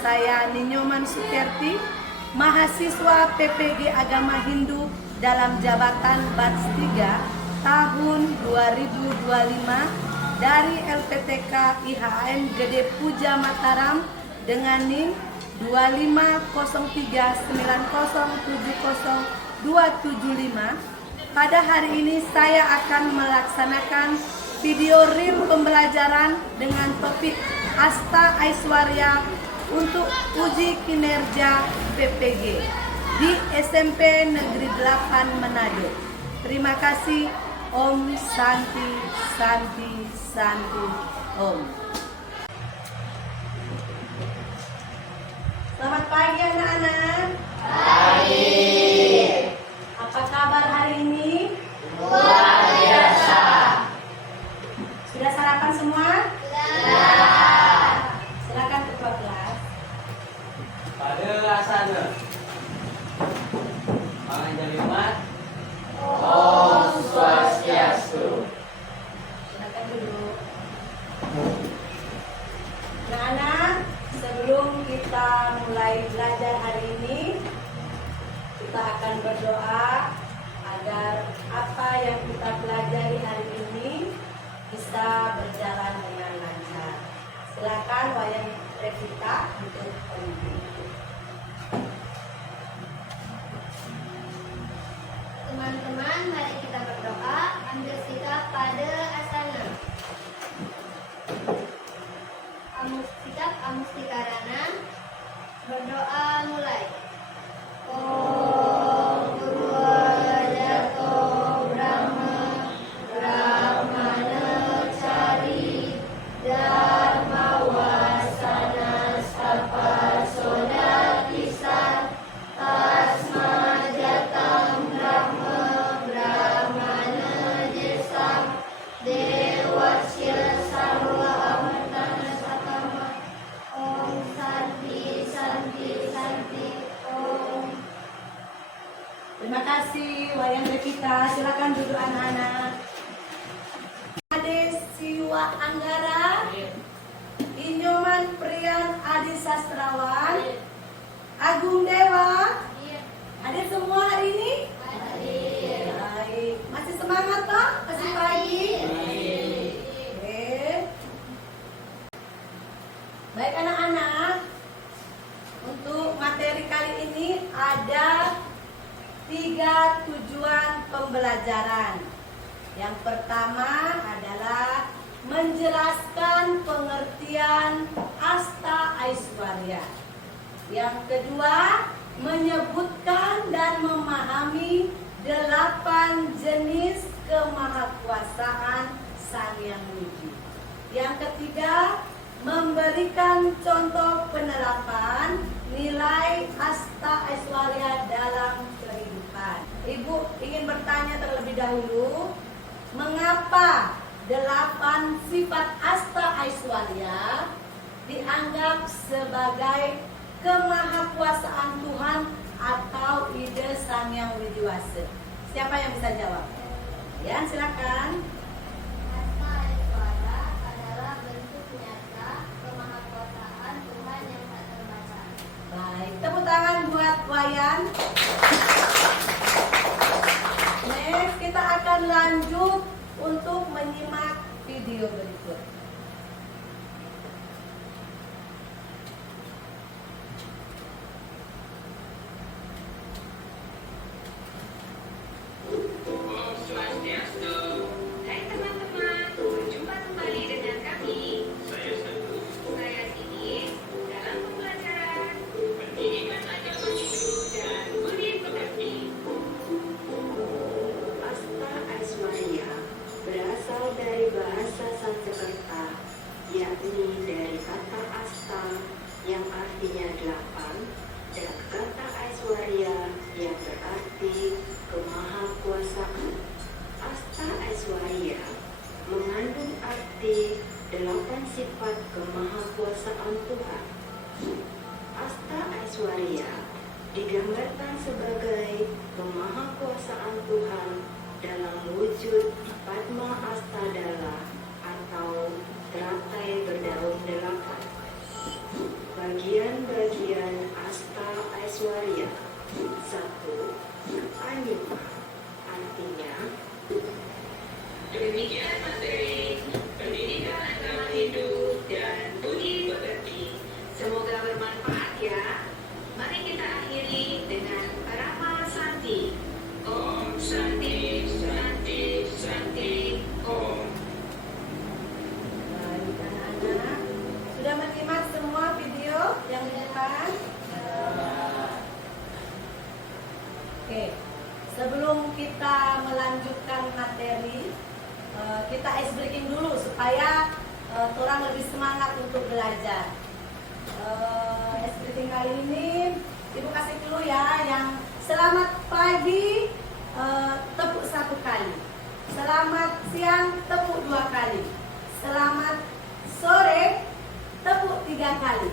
saya Ninyoman Sukerti, mahasiswa PPG Agama Hindu dalam jabatan Batch 3 tahun 2025 dari LPTK IHN Gede Puja Mataram dengan NIM 25090700275. Pada hari ini saya akan melaksanakan video reel pembelajaran dengan topik Asta Aishwarya untuk uji kinerja PPG di SMP Negeri 8 Manado. Terima kasih. Om Santi Santi Santi Om. Selamat pagi anak-anak. Baik. Apa kabar hari ini? Luar biasa. Sudah sarapan semua? Sudah. Silakan ketua kelas. Pada asana Panganjalimat Om Swastiastu. Silakan duduk. Anak-anak, sebelum kita mulai belajar hari ini, kita akan berdoa agar apa yang kita pelajari hari ini bisa berjalan dengan lancar. Silakan Wayan Revita untuk pemimpin. Teman-teman, mari kita berdoa, ambil sikap pada asana. Sikap amustikarana. Berdoa mulai. Om Purwajato Brahma Brahmana Cari Dharma Wasana Sapa Soda Kisan Tasma Jatam Brahma Brahmana Jesam Dewasya Sarwa Amartana Sakama. Om Santi Santi Santi Om. Terima kasih Wayan Revita. Silakan duduk anak-anak. Ade Siwa Anggara, Inyoman Priyan Adi Sastrawan, Agung Dewa. Ada semua hari ini? Baik. Masih semangat toh? Masih pagi? Oke. Baik anak-anak, untuk materi kali ini ada 3 tujuan pembelajaran. Yang pertama adalah menjelaskan pengertian Asta Aishwarya. Yang kedua, menyebutkan dan memahami 8 jenis kemahakuasaan Sang Hyang Widi. Yang ketiga, memberikan contoh penerapan nilai Asta Aishwarya dalam kehidupan. Ibu ingin bertanya terlebih dahulu, mengapa 8 sifat Asta Aishwarya dianggap sebagai kemahakuasaan Tuhan atau ide Sang Hyang Widiwasa? Siapa yang bisa jawab? Ya, silakan. Asta Aishwarya adalah bentuk nyata kemahakuasaan Tuhan yang tak terbaca. Baik, tepuk tangan buat Wayan. Next, kita akan lanjut untuk menyimak video berikut. Om Swastiastu. Hai teman-teman, berjumpa kembali dengan kami. Saya Setu. Saya Sini dalam pembelajaran pendidikan agama Hindu dan budi pekerti. Asta Aishwarya berasal dari bahasa Sanskerta, yakni dari kata asta yang artinya 8 dan kata Aishwarya yang berarti kemahakuasaan. Asta Aishwarya mengandung arti 8 sifat kemahakuasaan Tuhan. Asta Aishwarya digambarkan sebagai kemahakuasaan Tuhan dalam wujud Padma Astadala atau teratai berdaun 8. Bagian-bagian Asta Aishwarya. 1. Anima, artinya Demikian materi pendidikan agama Hindu dan budi pekerti. Semoga bermanfaat ya. Mari kita akhiri dengan Rama Santi. Om Santi, Santi, Santi, Om. Baik anak-anak, sudah menyimak semua video yang dimuat? Oke, sebelum kita melanjutkan materi, kita ice breaking dulu supaya orang lebih semangat untuk belajar. Ice breaking kali ini Ibu kasih dulu ya, yang selamat pagi tepuk 1 kali, selamat siang tepuk 2 kali, selamat sore tepuk 3 kali,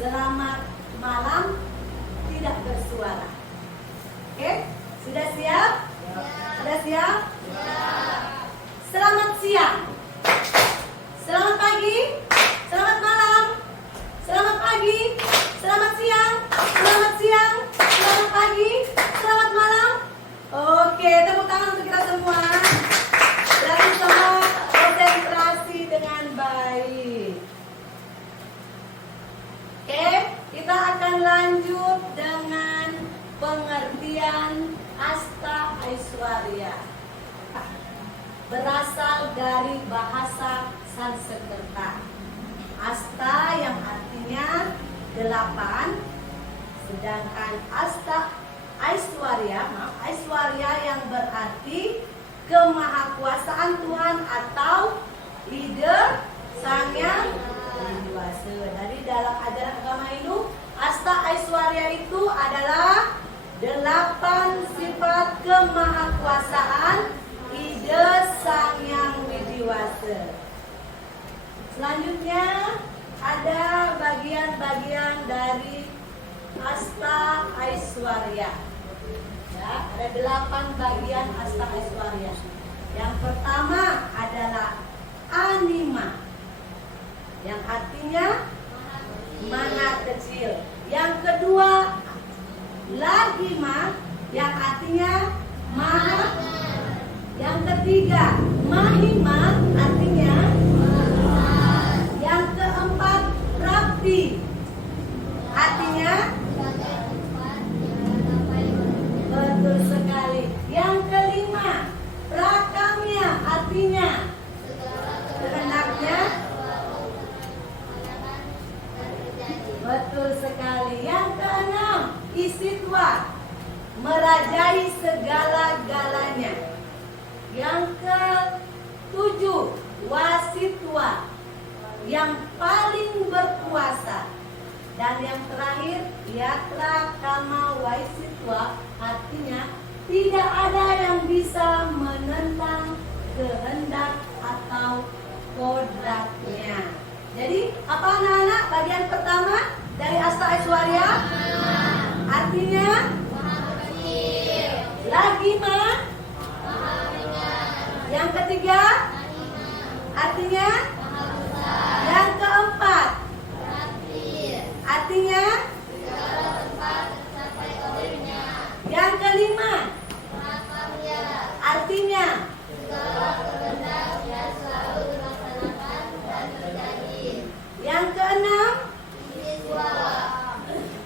selamat malam tidak bersuara. Oke, sudah siap? Sudah siap? Selamat siang, selamat pagi, selamat malam, selamat pagi, selamat siang, selamat siang, selamat pagi, selamat malam. Oke, tepuk tangan untuk kita semua. Berarti semua konsentrasi dengan baik. Oke, kita akan lanjut dengan pengertian Asta Aishwarya. Berasal dari bahasa Sanskerta. Asta yang artinya 8, sedangkan Asta Aishwarya yang berarti kemahakuasaan Tuhan atau leader, Sang Yang Widi-Wasa. Dari dalam ajaran agama Hindu, Asta Aishwarya itu adalah 8 sifat kemahakuasaan ide Sang Yang Widi-Wasa. Selanjutnya ada bagian-bagian dari Asta Aishwarya. Ya, ada 8 bagian Asta Aishwarya. Yang pertama adalah anima, yang artinya mana kecil. Yang kedua lagima, yang artinya maha. Yang ketiga mahima, artinya. Yang keempat prakti, artinya. Betul sekali. Yang kelima prakamya, artinya kehendaknya. Betul sekali. Yang keenam isitwa, merajai segala-galanya. Yang ketujuh wasitwa, yang paling berkuasa. Dan yang terakhir yatra kama waisitwa, artinya tidak ada yang bisa menentang kehendak atau kodratnya. Jadi apa anak-anak bagian pertama dari Asta Aishwarya? Artinya lagima. Yang ketiga artinya. Yang keempat artinya. Yang kelima artinya. Yang keenam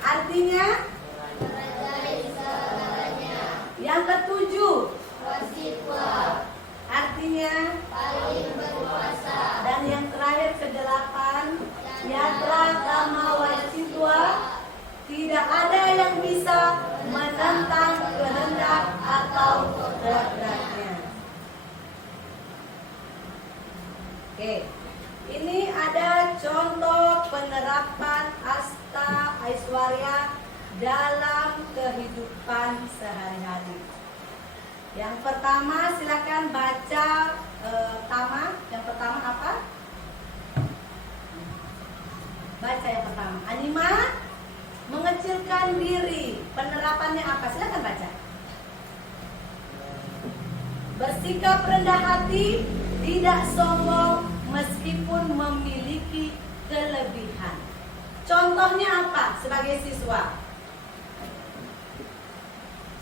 artinya. Yang ketujuh artinya. Dan yang terakhir ke-8 yatra kama wasitwa, tidak ada yang bisa menentang kehendak atau kodratnya. Oke, ini ada contoh penerapan Asta Aishwarya dalam kehidupan sehari-hari. Yang pertama silakan baca Tama. Yang pertama apa? Baca yang pertama. Anima, mengecilkan diri. Penerapannya apa? Silakan baca. Bersikap rendah hati, tidak sombong meskipun memiliki kelebihan. Contohnya apa sebagai siswa?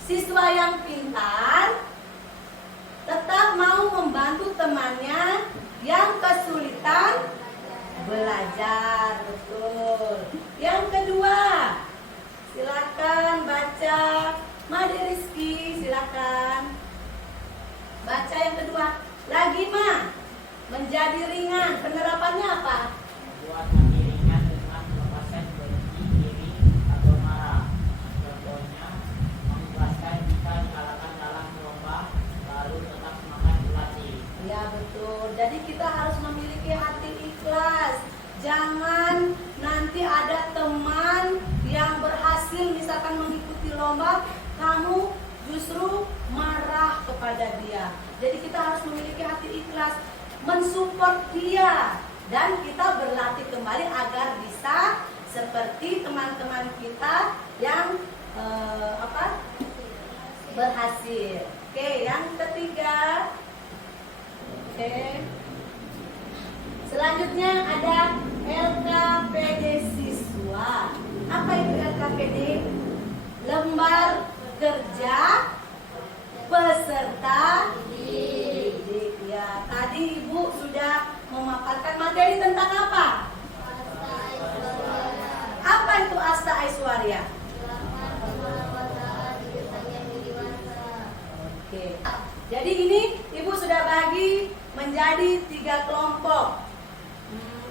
Siswa yang pintar tetap mau membantu temannya yang kesulitan belajar. Betul. Yang kedua, silakan baca. Made Rizky, silakan. Baca yang kedua. Lagi Ma, menjadi ringan. Penerapannya apa? Membuat hati ringan dengan melepaskan benci, iri, atau marah. Contohnya, mengikhlaskan jika dikalahkan dalam lomba, lalu tetap semangat berlatih. Ya betul. Jadi kita harus memiliki hati ikhlas. Jangan nanti ada teman yang berhasil misalkan mengikuti lomba, kamu justru marah kepada dia. Jadi kita harus memiliki hati ikhlas, mensupport dia, dan kita berlatih kembali agar bisa seperti teman-teman kita yang berhasil. Oke, yang ketiga. Oke. Selanjutnya ada LKPD siswa. Apa itu LKPD? Lembar kerja peserta didik. Ya, tadi Ibu sudah memaparkan materi tentang apa? Apa itu Asta Aiswarya? Oke. Jadi ini Ibu sudah bagi menjadi 3 kelompok.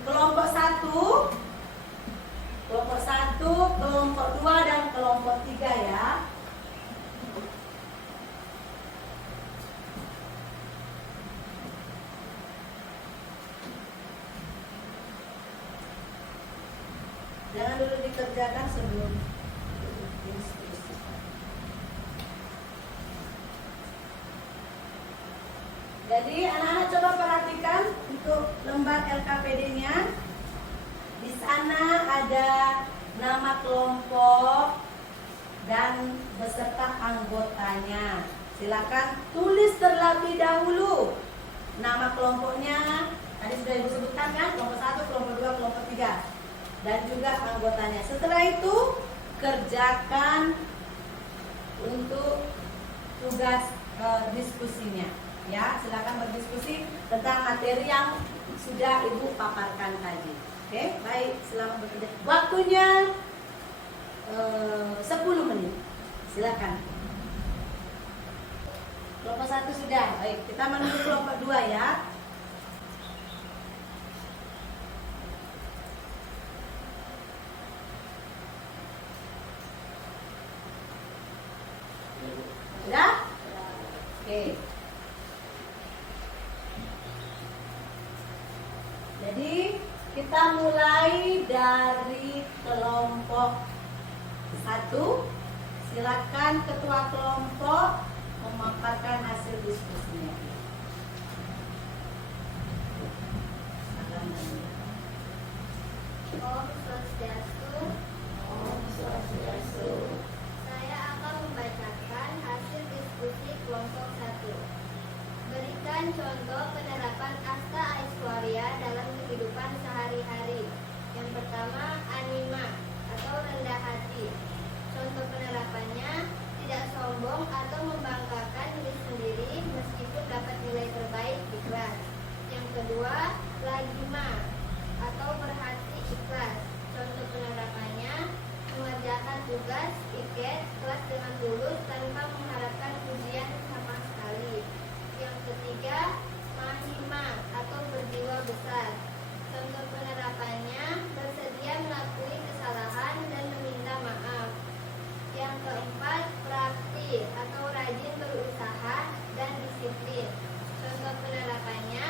Kelompok 1, kelompok 2, dan kelompok 3 ya. Jangan dulu dikerjakan sebelum diskusi. Jadi anak-anak coba perhatikan untuk lembar LKPD-nya. Di sana ada nama kelompok dan beserta anggotanya. Silakan tulis terlebih dahulu nama kelompoknya. Tadi sudah Ibu sebutkan kan, kelompok 1, kelompok 2, kelompok 3. Dan juga anggotanya. Setelah itu kerjakan untuk tugas diskusinya. Ya, silakan berdiskusi tentang materi yang sudah Ibu paparkan tadi. Oke, baik, selamat bekerja. Waktunya 10 menit. Silakan. Kelompok 1 sudah. Baik, kita menuju kelompok 2 ya. Sudah? Oke. Jadi kita mulai dari kelompok 1. Silakan ketua kelompok memaparkan hasil diskusinya. Om Swastiastu. Om Swastiastu. Saya akan membacakan hasil diskusi kelompok 1. Berikan contoh penerapan Asta Aiswarya dalam kehidupan sehari-hari. Yang pertama, anima atau rendah hati. Contoh penerapannya, tidak sombong atau membanggakan diri sendiri meskipun dapat nilai terbaik di kelas. Yang kedua, lagima atau berhati ikhlas. Contoh penerapannya, mengerjakan tugas piket kelas dengan tulus tanpa mengharapkan pujian sama sekali. Yang ketiga, mahima atau berjiwa besar. Contoh penerapannya, bersedia mengakui kesalahan dan meminta maaf. Yang keempat, praktis atau rajin berusaha dan disiplin. Contoh penerapannya,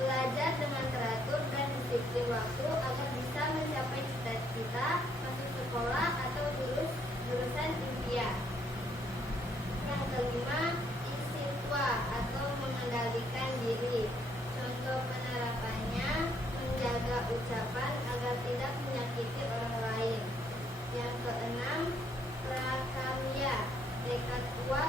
belajar dengan teratur dan disiplin waktu agar bisa mencapai cita-cita masuk sekolah atau jurusan impian. Yang kelima, isitwa atau mengendalikan diri. Contoh penerapannya, menjaga ucapan agar tidak menyakiti orang lain. Yang keenam, prakamya, tekad kuat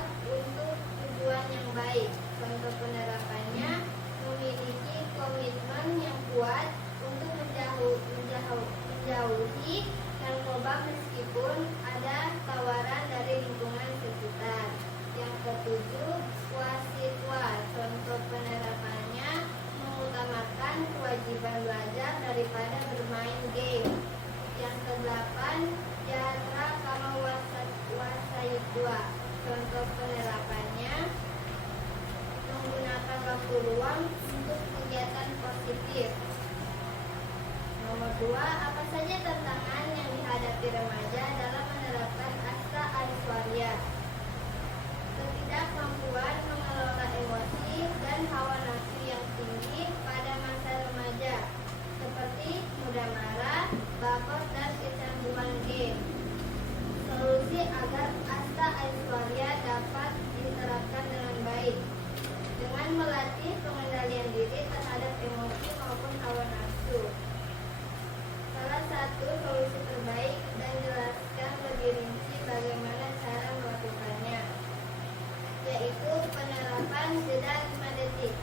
ayat 2. Contoh penerapannya, menggunakan waktu luang untuk kegiatan positif. Nomor 2, apa saja tantangan yang dihadapi remaja dalam menerapkan Asta Aiswarya? Ketidakmampuan mengelola emosi dan hawa nafsu yang tinggi pada masa remaja, seperti mudah marah, baper, dan kecanduan game. Solusi agar Asta Aiswarya dapat diterapkan dengan baik, dengan melatih pengendalian diri terhadap emosi maupun hawa nafsu. Salah satu solusi terbaik dan jelaskan lebih rinci bagaimana cara melakukannya, yaitu penerapan jeda 5 detik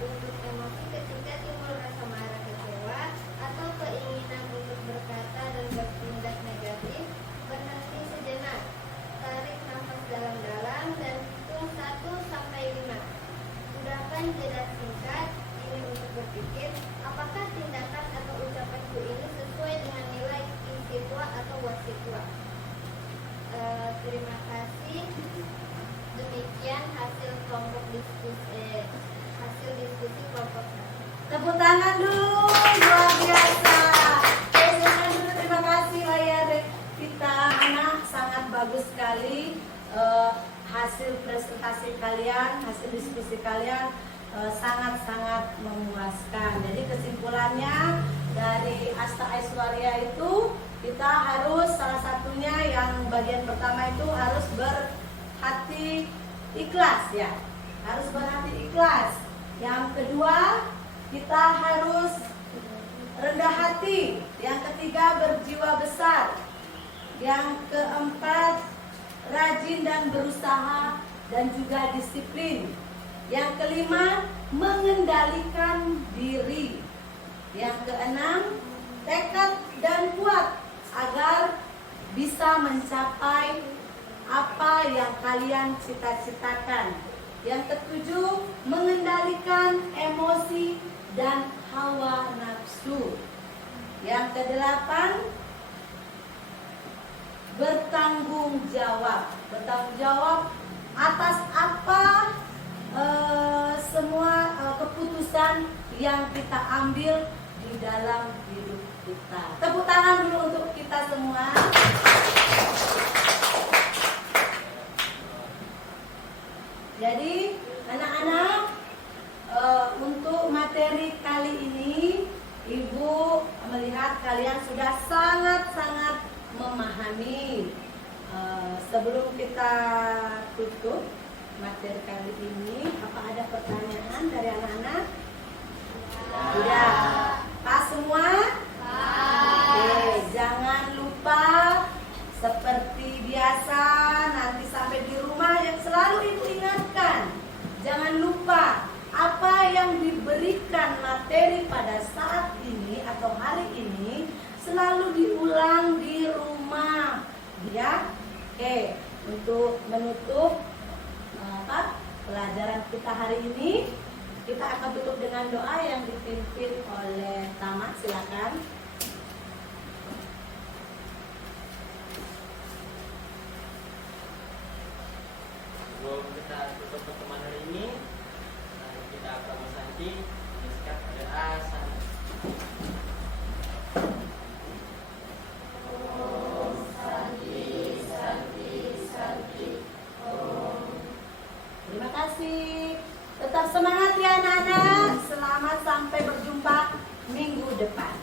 untuk emosi ketika timbul rasa marah, kecewa, atau keinginan untuk berkata dan bertindak negatif. Berhenti sejenak, tarik nafas dalam-dalam dan hitung 1-5. Gunakan jeda singkat ini untuk berpikir apakah tindakan atau ucapanku ini sesuai dengan nilai insitwa atau wasitwa. Terima kasih. Demikian hasil diskusi kelompok. Tepuk tangan dulu, luar biasa. Tepuk dulu, terima kasih Ayah Vita Hana, sangat bagus sekali hasil presentasi kalian, hasil diskusi kalian sangat-sangat memuaskan. Jadi kesimpulannya dari Asta Aiswarya itu kita harus salah satunya yang bagian pertama itu harus berhati ikhlas ya, harus berhati ikhlas. Yang kedua kita harus rendah hati. Yang ketiga berjiwa besar. Yang keempat rajin dan berusaha dan juga disiplin. Yang kelima mengendalikan diri. Yang keenam tekad dan kuat agar bisa mencapai apa yang kalian cita-citakan. Yang ketujuh mengendalikan emosi dan hawa nafsu. Yang kedelapan bertanggung jawab atas apa semua keputusan yang kita ambil di dalam hidup kita. Tepuk tangan dulu untuk kita semua. Jadi anak-anak, untuk materi kali ini Ibu melihat kalian sudah sangat-sangat memahami. Sebelum kita tutup materi kali ini, apa ada pertanyaan dari anak-anak? Sudah? Pas semua? Oke, jangan lupa seperti biasa nanti sampai di rumah yang selalu Ibu ingatkan. Jangan lupa apa yang diberikan materi pada saat ini atau hari ini selalu diulang di rumah, ya. Oke, untuk menutup pelajaran kita hari ini, kita akan tutup dengan doa yang dipimpin oleh Tama. Silakan. Sebelum kita tutup pertemuan hari ini, kita akan bersanti bersikap pada asal. Terima kasih. Tetap semangat ya anak-anak. Selamat sampai berjumpa minggu depan.